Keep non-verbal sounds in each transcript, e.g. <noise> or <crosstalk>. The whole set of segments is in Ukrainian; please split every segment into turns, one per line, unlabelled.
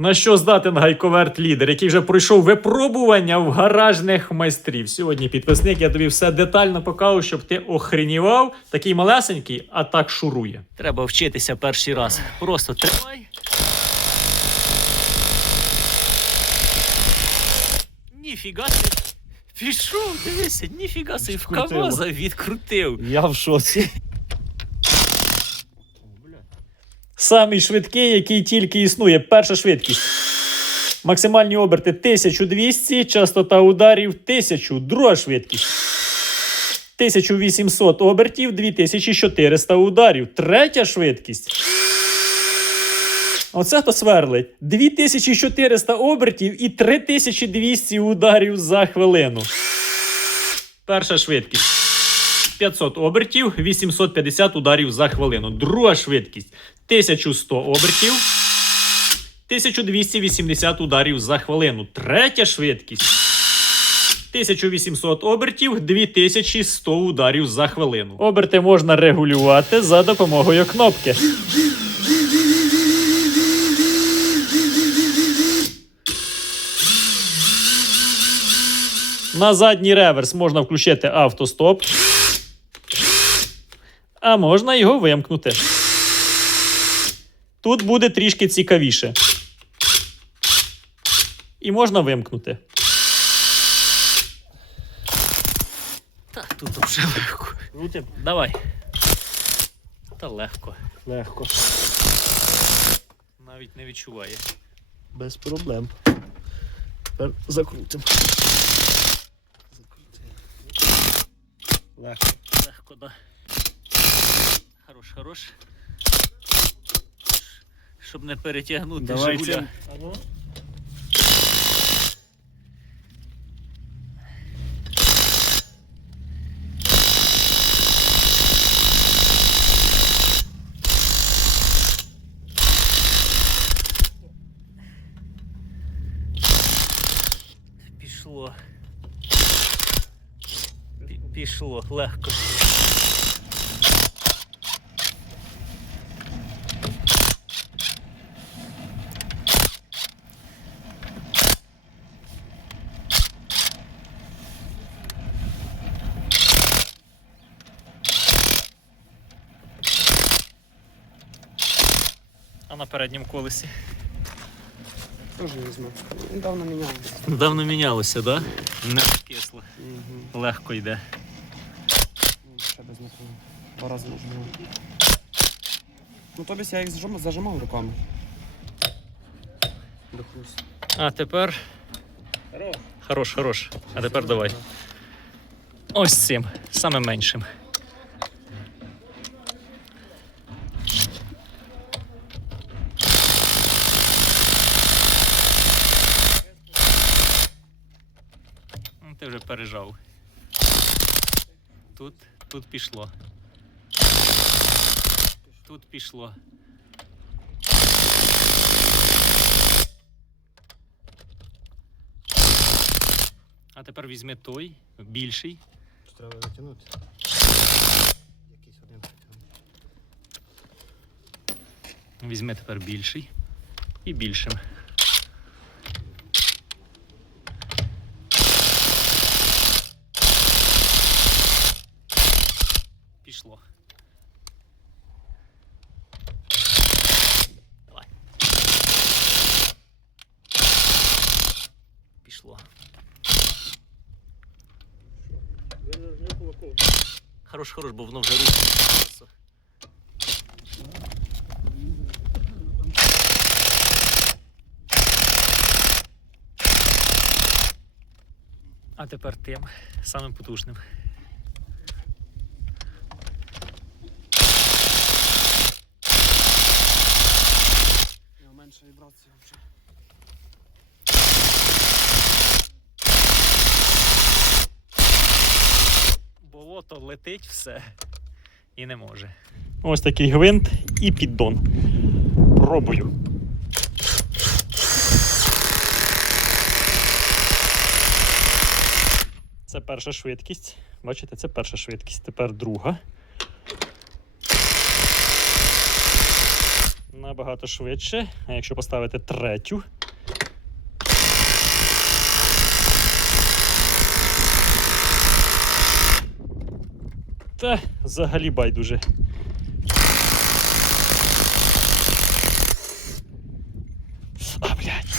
На що здатен гайковерт лідер, який вже пройшов випробування в гаражних майстрів. Сьогодні підписник, я тобі все детально покажу, щоб ти охренівав. Такий малесенький, а так шурує.
Треба вчитися перший раз. Просто тримай. Ніфіга си. Пішов, дивися, ніфіга си, в камаза відкрутив.
Я в шоці.
Самий швидкий, який тільки існує. Перша швидкість. Максимальні оберти 1200, частота ударів 1000. Друга швидкість. 1800 обертів, 2400 ударів. Третя швидкість. Оце то сверлить. 2400 обертів і 3200 ударів за хвилину. Перша швидкість. 500 обертів, 850 ударів за хвилину. Друга швидкість 1100 обертів, 1280 ударів за хвилину. Третя швидкість 1800 обертів, 2100 ударів за хвилину. Оберти можна регулювати за допомогою кнопки. На задній реверс можна включити автостоп, а можна його вимкнути. Тут буде трішки цікавіше. І можна вимкнути.
Так, тут вже легко.
Крутим?
Давай. Та легко.
Легко.
Навіть не відчуває.
Без проблем. Тепер закрутимо. Закрутимо. Легко.
Легко, да. Хорош, хорош. Щоб не перетягнути
Давай
Жигуля. Пішло. Пішло, легко. А на передньому колесі?
Тоже візьму. Недавно міняв.
Давно мінялося, так? Да? Не кисло.
Угу.
Легко йде.
Ще без них. Два рази нажимав. Ну тобі я їх зажимав, зажимав руками. До хрусту.
А тепер. Хорош, хорош. А тепер давай. Ось цим, саме меншим. Ну, Ти вже пережав. Тут, тут пішло. Тут пішло. А тепер візьми той, більший.
Треба витягнути. Якийсь один витягнути.
Візьми тепер більший і більшим. Пішло. Давай. Пішло. Хорош, хорош, бо воно вже рухається. А тепер тим самим потужним. Болото летить все і не може.
Ось такий гвинт і піддон. Пробую. Це перша швидкість. Бачите, це перша швидкість. Тепер друга. Набагато швидше. А якщо поставити третю. Та взагалі байдуже. А, блядь.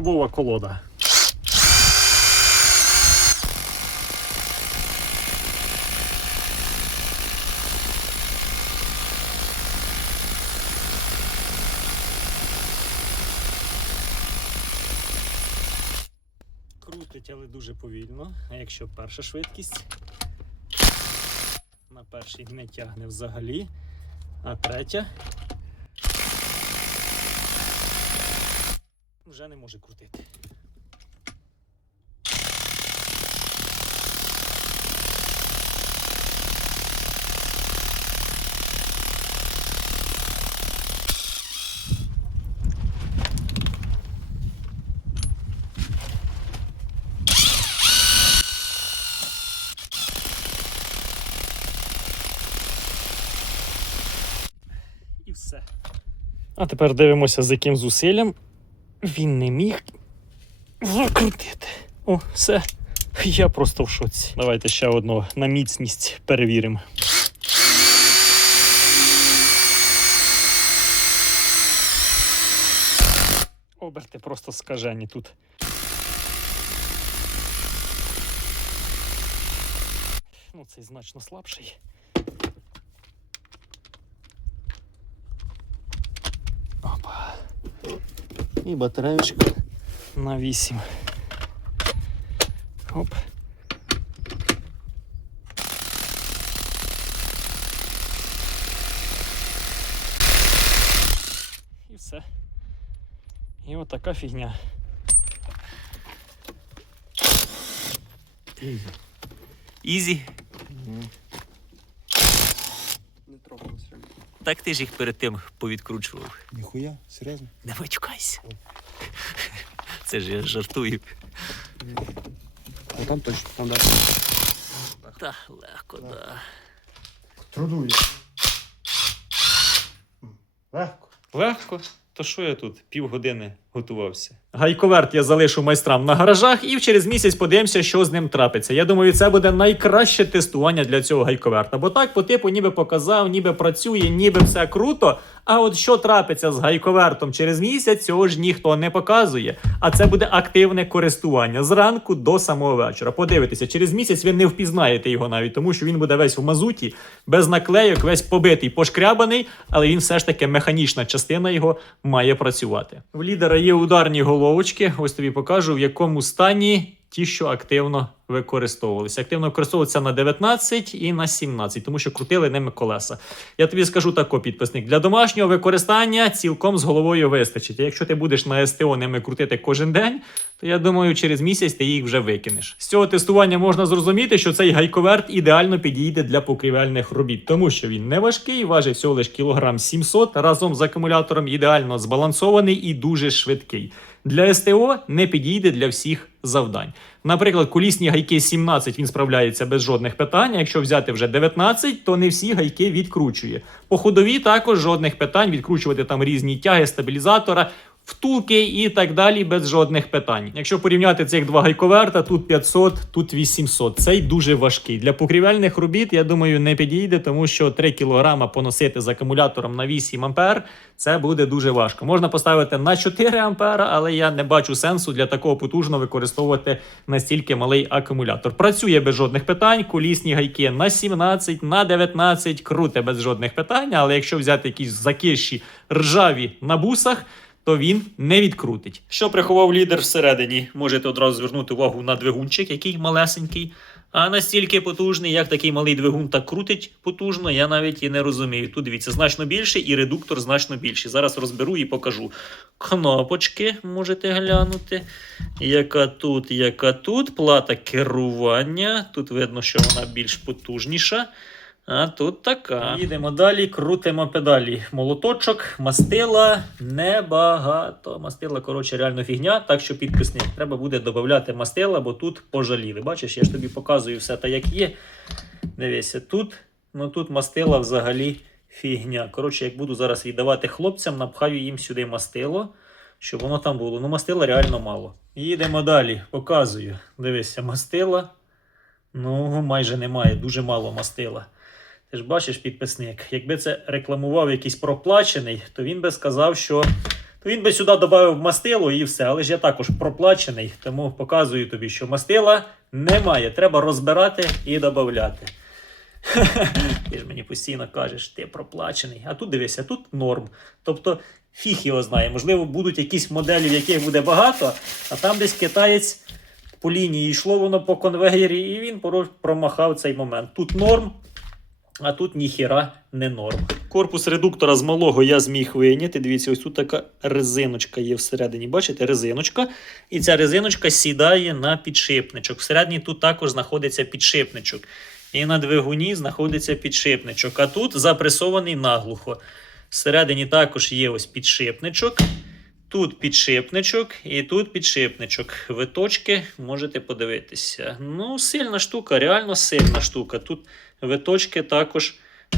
Грабова колода. Крутить, але дуже повільно. А якщо перша швидкість, на першій не тягне взагалі, а третя вже не може крутити. А тепер дивимося, з яким зусиллям він не міг закрутити. О, все. Я просто в шоці. Давайте ще одного на міцність перевіримо. Оберти просто скажені тут. Ну, цей значно слабший. Опа.
І батареєчка.
На 8. Оп. І все. І отака фігня.
Ізі,
Не
Так ти ж їх перед тим повідкручував.
Ніхуя, серйозно?
Не матюкайся. Це ж я жартую.
А там точно, там далі.
Та легко, да.
Трудує. Легко.
Легко. То що я тут півгодини готувався? Гайковерт я залишу майстрам на гаражах і через місяць подивимося, що з ним трапиться. Я думаю, це буде найкраще тестування для цього гайковерта. Бо так, по типу, ніби показав, ніби працює, ніби все круто. А от що трапиться з гайковертом через місяць, цього ж ніхто не показує. А це буде активне користування зранку до самого вечора. Подивитися, через місяць ви не впізнаєте його навіть, тому що він буде весь в мазуті, без наклейок, весь побитий, пошкрябаний, але він все ж таки механічна частина його має працювати. В лідера є ударні головочки. Ось тобі покажу, в якому стані ті, що активно використовувалися. Активно використовуються на 19 і на 17, тому що крутили ними колеса. Я тобі скажу тако, підписник, для домашнього використання цілком з головою вистачить. Якщо ти будеш на СТО ними крутити кожен день, то я думаю, через місяць ти їх вже викинеш. З цього тестування можна зрозуміти, що цей гайковерт ідеально підійде для покрівельних робіт, тому що він не важкий, важить всього лише кілограм 700, разом з акумулятором ідеально збалансований і дуже швидкий. Для СТО не підійде для всіх завдань. Наприклад, колісні гайки 17 він справляється без жодних питань. Якщо взяти вже 19, то не всі гайки відкручує. По ходові також жодних питань відкручувати там різні тяги стабілізатора. Втулки і так далі, без жодних питань. Якщо порівняти цих два гайковерта, тут 500, тут 800. Цей дуже важкий. Для покрівельних робіт, я думаю, не підійде, тому що 3 кг поносити з акумулятором на 8 ампер це буде дуже важко. Можна поставити на 4 ампера, але я не бачу сенсу для такого потужного використовувати настільки малий акумулятор. Працює без жодних питань, колісні гайки на 17, на 19, круте без жодних питань. Але якщо взяти якісь закиші ржаві на бусах, то він не відкрутить. Що приховав лідер всередині? Можете одразу звернути увагу на двигунчик, який малесенький. А настільки потужний, як такий малий двигун так крутить потужно, я навіть і не розумію. Тут дивіться, значно більше, і редуктор значно більший. Зараз розберу і покажу. Кнопочки можете глянути. Яка тут, яка тут. Плата керування. Тут видно, що вона більш потужніша. А тут така. Їдемо далі, крутимо педалі. Молоточок, мастила небагато. Мастила, коротше, реально фігня. Так що підписник. Треба буде додати мастила, бо тут пожаліли. Бачиш, я ж тобі показую все так, як є. Дивися, тут, ну тут мастила взагалі фігня. Коротше, як буду зараз віддавати хлопцям, напхаю їм сюди мастило, щоб воно там було. Ну, мастила реально мало. Їдемо далі, показую. Дивися, мастила. Ну, майже немає, дуже мало мастила. Ти ж бачиш, підписник, якби це рекламував якийсь проплачений, то він би сказав, що то він би сюди додав мастило і все. Але ж я також проплачений, тому показую тобі, що мастила немає. Треба розбирати і додати. <laughs> Ти ж мені постійно кажеш, ти проплачений. А тут дивися, тут норм. Тобто фіг його знає. Можливо, будуть якісь моделі, в яких буде багато, а там десь китаєць по лінії йшло воно по конвеєрі, і він промахав цей момент. Тут норм, а тут ніхіра не норм. Корпус редуктора з малого я зміг вийняти. Дивіться, ось тут така резиночка є всередині. Бачите, резиночка. І ця резиночка сідає на підшипничок. Всередині тут також знаходиться підшипничок. І на двигуні знаходиться підшипничок. А тут запресований наглухо. Всередині також є ось підшипничок. Тут підшипничок і тут підшипничок. Виточки можете подивитися. Ну, сильна штука, реально сильна штука. Тут виточки також,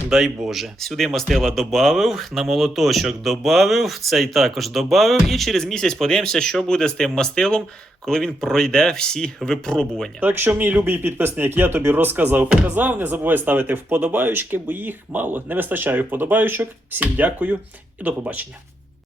дай Боже. Сюди мастила додав, на молоточок додав, цей також додав. І через місяць подивимося, що буде з тим мастилом, коли він пройде всі випробування. Так що, мій любий підписник, я тобі розказав, показав. Не забувай ставити вподобаючки, бо їх мало. Не вистачає вподобаючок. Всім дякую і до побачення.